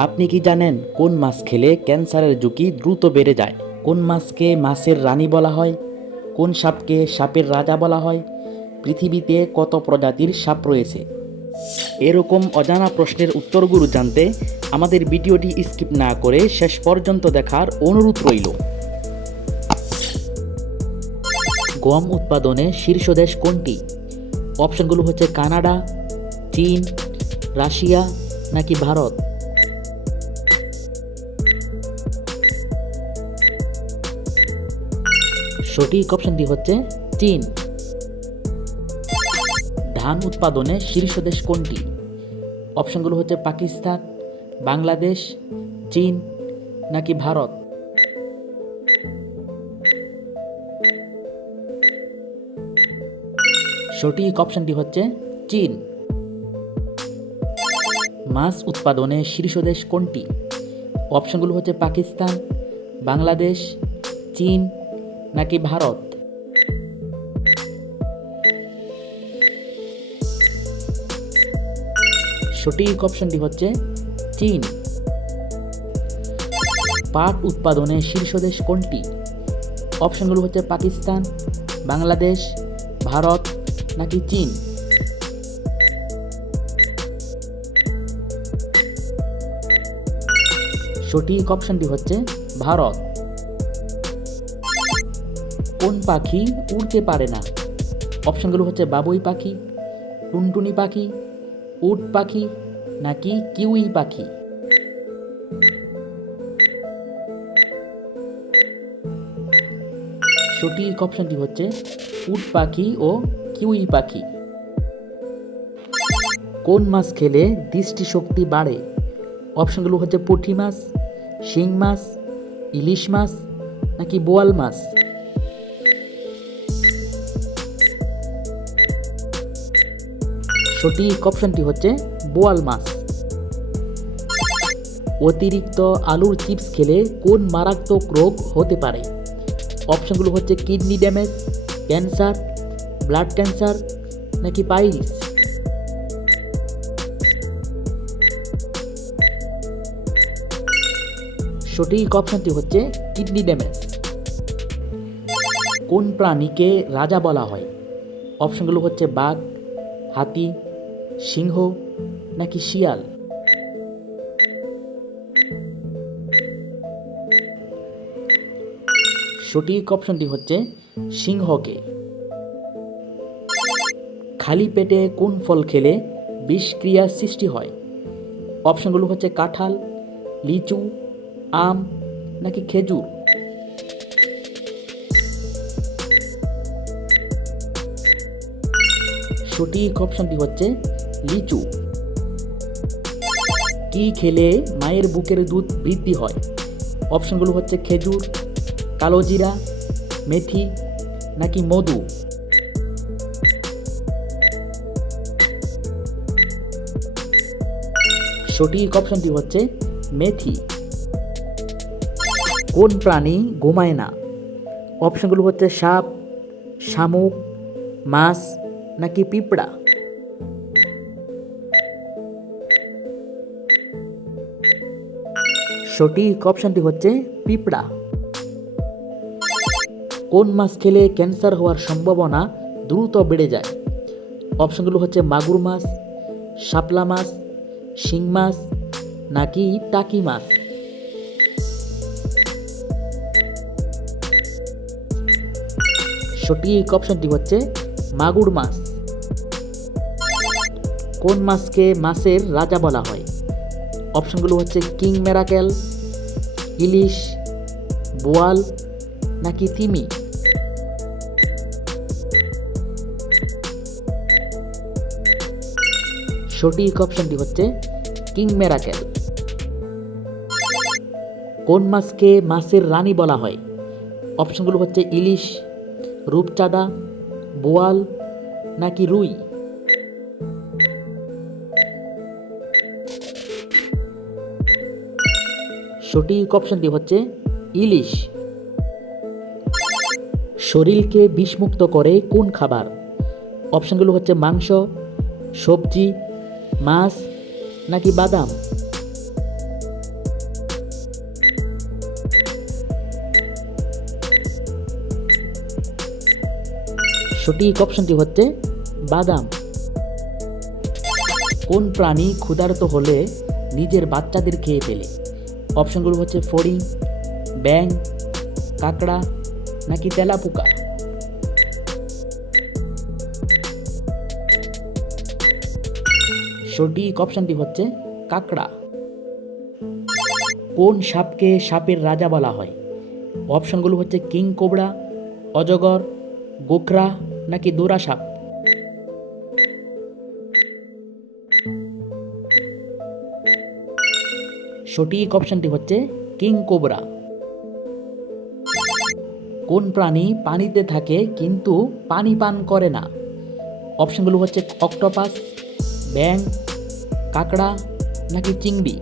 আপনি কি জানেন কোন মাছ খেলে ক্যান্সারের ঝুঁকি দ্রুত বেড়ে যায়? কোন মাছকে মাছের রানী বলা হয়? কোন সাপকে সাপের রাজা বলা হয়? পৃথিবীতে কত প্রজাতির সাপ রয়েছে? এরকম অজানা প্রশ্নের উত্তরগুলো জানতে আমাদের ভিডিওটি স্কিপ না করে শেষ পর্যন্ত দেখার অনুরোধ রইল। গম উৎপাদনে শীর্ষ দেশ কোনটি? অপশনগুলো হচ্ছে কানাডা, চীন, রাশিয়া নাকি ভারত। সঠিক অপশনটি হচ্ছে চীন। ধান উৎপাদনে শীর্ষ দেশ কোনটি? অপশনগুলো হচ্ছে পাকিস্তান, বাংলাদেশ, চীন নাকি ভারত। সঠিক অপশনটি হচ্ছে চীন। মাছ উৎপাদনে শীর্ষ দেশ কোনটি? অপশনগুলো হচ্ছে পাকিস্তান, বাংলাদেশ, চীন নাকি ভারত। সঠিক অপশনটি হচ্ছে চীন। পাট উৎপাদনে শীর্ষ দেশ কোনটি? অপশনগুলো হচ্ছে পাকিস্তান, বাংলাদেশ, ভারত নাকি চীন। সঠিক অপশনটি হচ্ছে ভারত। কোন পাখি উড়তে পারে না? অপশনগুলো হচ্ছে বাবুই পাখি, টুনটুনি পাখি, উট পাখি নাকি কিউই পাখি। সঠিক অপশনটি হচ্ছে উট পাখি ও কিউই পাখি। কোন মাছ খেলে দৃষ্টিশক্তি বাড়ে? অপশনগুলো হচ্ছে পুঁটি মাছ, শিং মাছ, ইলিশ মাছ নাকি বোয়াল মাছ। সঠিক অপশনটি হচ্ছে বোয়াল মাছ। অতিরিক্ত আলুর চিপস খেলে কোন মারাত্মক রোগ হতে পারে? অপশনগুলো হচ্ছে kidney damage, cancer, blood cancer নাকি পাইলস। সঠিক অপশনটি হচ্ছে কিডনি ড্যামেজ। কোন প্রাণীকে রাজা বলা হয়? অপশনগুলো হচ্ছে বাঘ, হাতি, সিংহ নাকি শিয়াল। সঠিক অপশনটি হচ্ছে সিংহকে। খালি পেটে কোন ফল খেলে বিষক্রিয়ার সৃষ্টি হয়? অপশনগুলো হচ্ছে কাঁঠাল, লিচু, আম নাকি খেজুর। সঠিক অপশনটি হচ্ছে লিচু। কি খেলে মায়ের বুকের দুধ বৃদ্ধি হয়? অপশনগুলো হচ্ছে খেজুর, কালোজিরা, মেথি নাকি মধু। সঠিক অপশনটি হচ্ছে মেথি। কোন প্রাণী ঘুমায় না? অপশনগুলো হচ্ছে সাপ, শামুক, মাছ নাকি পিঁপড়া। সঠিক অপশনটি হচ্ছে পিঁপড়া। কোন মাছ খেলে ক্যান্সার হওয়ার সম্ভাবনা দ্রুত বেড়ে যায়? অপশনগুলো হচ্ছে মাগুর মাছ, শাপলা মাছ, শিং মাছ নাকি টাকি মাছ। সঠিক অপশনটি হচ্ছে মাগুর মাছ। কোন মাছকে মাছের রাজা বলা হয়? অপশনগুলো হচ্ছে কিং মেরাকেল, ইলিশ, বোয়াল নাকি তিমি। সঠিক অপশনটি হচ্ছে কিং মেরাকেল। কোন মাছকে মাছের রানী বলা হয়? অপশনগুলো হচ্ছে ইলিশ, রূপচাঁদা, বোয়াল নাকি রুই। সঠিক অপশনটি হচ্ছে ইলিশ। শরীরকে বিষমুক্ত করে কোন খাবার? অপশনগুলো হচ্ছে মাংস, সবজি, মাছ নাকি বাদাম। সঠিক অপশনটি হচ্ছে বাদাম। কোন প্রাণী ক্ষুধার্ত হলে নিজের বাচ্চাদের খেয়ে ফেলে? অপশনগুলো হচ্ছে ফড়িং, ব্যাঙ, কাঁকড়া নাকি তেলাপোকা। সঠিক অপশনটি হচ্ছে কাঁকড়া। কোন সাপকে সাপের রাজা বলা হয়? অপশনগুলো হচ্ছে কিং কোবরা, অজগর, গোখরা নাকি দোরা সাপ। সঠিক অপশনটি হচ্ছে কিং কোবরা। কোন প্রাণী পানিতে থাকে কিন্তু পানি পান করে না? অপশনগুলো হচ্ছে অক্টোপাস, ব্যাঙ, কাঁকড়া নাকি চিংড়ি।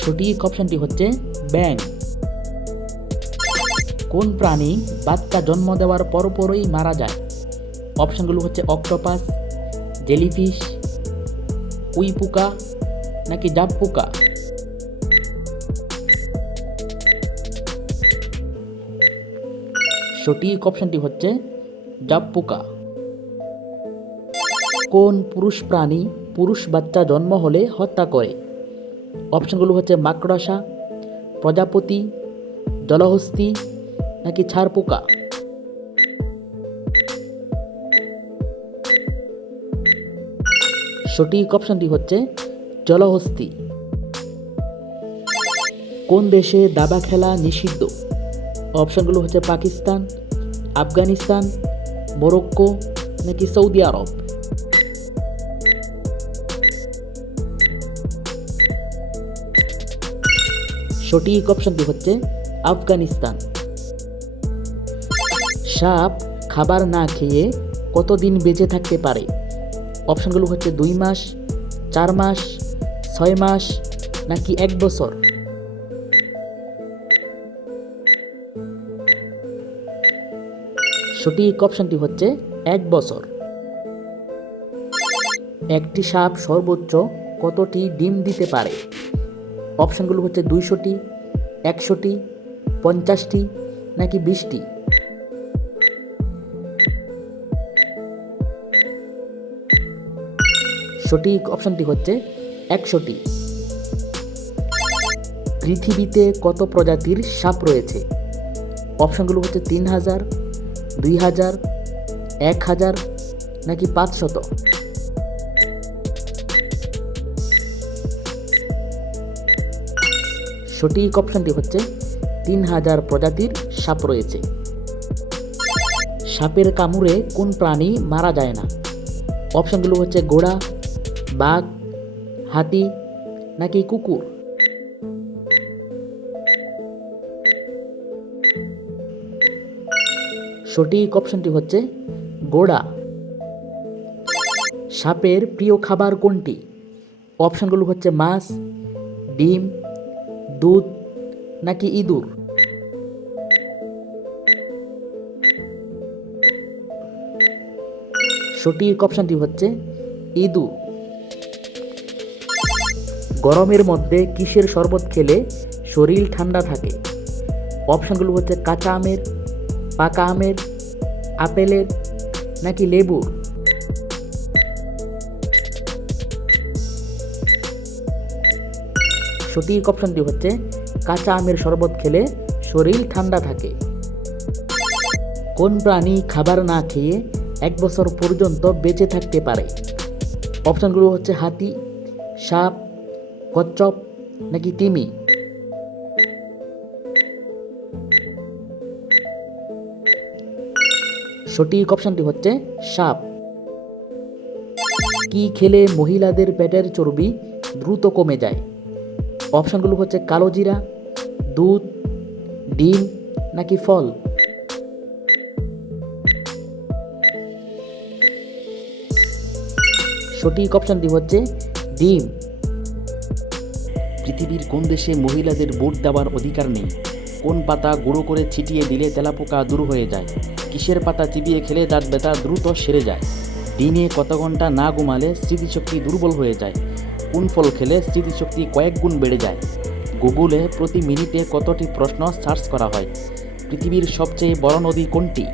সঠিক অপশনটি হচ্ছে ব্যাঙ। কোন প্রাণী বাচ্চা জন্ম দেওয়ার পরপরই মারা যায়? অপশনগুলো হচ্ছে অক্টোপাস, জেলিফিশ, উই পোকা নাকি জাপ পোকা। সঠিক অপশনটি হচ্ছে জাপ পোকা। কোন পুরুষ প্রাণী পুরুষ বাচ্চা জন্ম হলে হত্যা করে? অপশনগুলো হচ্ছে মাকড়সা, প্রজাপতি, জলহস্তী নাকি ছাড় পোকা। সঠিক অপশনটি হচ্ছে জলহস্তী। কোন দেশে দাবা খেলা নিষিদ্ধ? অপশনগুলো হচ্ছে পাকিস্তান, আফগানিস্তান, মরক্কো নাকি সৌদি আরব। সঠিক অপশনটি হচ্ছে আফগানিস্তান। সাপ খাবার না খেয়ে কতদিন বেঁচে থাকতে পারে? অপশনগুলো হচ্ছে 2 মাস, 4 মাস, 6 মাস নাকি 1 বছর। সঠিক অপশনটি হচ্ছে 1 বছর। একটি সাপ সর্বোচ্চ কতটি ডিম দিতে পারে? অপশনগুলো হচ্ছে 200টি, 100টি, 50টি নাকি 20টি। সঠিক অপশনটি হচ্ছে 100টি। পৃথিবীতে কত প্রজাতির সাপ রয়েছে? অপশনগুলো হচ্ছে 3000, 2000, 1000 নাকি 500। সঠিক অপশনটি হচ্ছে 3000 প্রজাতির সাপ রয়েছে। সাপের কামড়ে কোন প্রাণী মারা যায় না? অপশনগুলো হচ্ছে ঘোড়া, বাঘ, হাতি নাকি কুকুর। সঠিক অপশনটি হচ্ছে ঘোড়া। সাপের প্রিয় খাবার কোনটি? অপশনগুলো হচ্ছে মাছ, ডিম, দুধ নাকি ইঁদুর। সঠিক অপশনটি হচ্ছে ইঁদুর। গরমের মধ্যে কিসের শরবত খেলে শরীর ঠান্ডা থাকে? অপশনগুলো হচ্ছে কাঁচা আমের, পাকা আমের, আপেলের নাকি লেবুর। সঠিক অপশনটি হচ্ছে কাঁচা আমের শরবত খেলে শরীর ঠান্ডা থাকে। কোন প্রাণী খাবার না খেয়ে 1 বছর পর্যন্ত বেঁচে থাকতে পারে? অপশনগুলো হচ্ছে হাতি, সাপ, কচ্ছপ নাকি তিমি। সঠিক অপশনটি হচ্ছে সাপ। কি খেলে মহিলাদের পেটের চর্বি দ্রুত কমে যায়? অপশনগুলো হচ্ছে কালো জিরা, দুধ, ডিম নাকি ফল। সঠিক অপশনটি হচ্ছে ডিম। পৃথিবীর কোন দেশে মহিলাদের ভোট দেওয়ার অধিকার নেই? কোন পাতা গুঁড়ো করে ছিটিয়ে দিলে তেলাপোকা দূর হয়ে যায়? কিসের পাতা চিবিয়ে খেলে দাঁত ব্যথা দ্রুত সেরে যায়? দিনে কত ঘন্টা না ঘুমালে স্মৃতিশক্তি দুর্বল হয়ে যায়? কোন ফল খেলে স্মৃতিশক্তি কয়েক গুণ বেড়ে যায়? গুগলে প্রতি মিনিটে কতটি প্রশ্ন সার্চ করা হয়? পৃথিবীর সবচেয়ে বড় নদী কোনটি?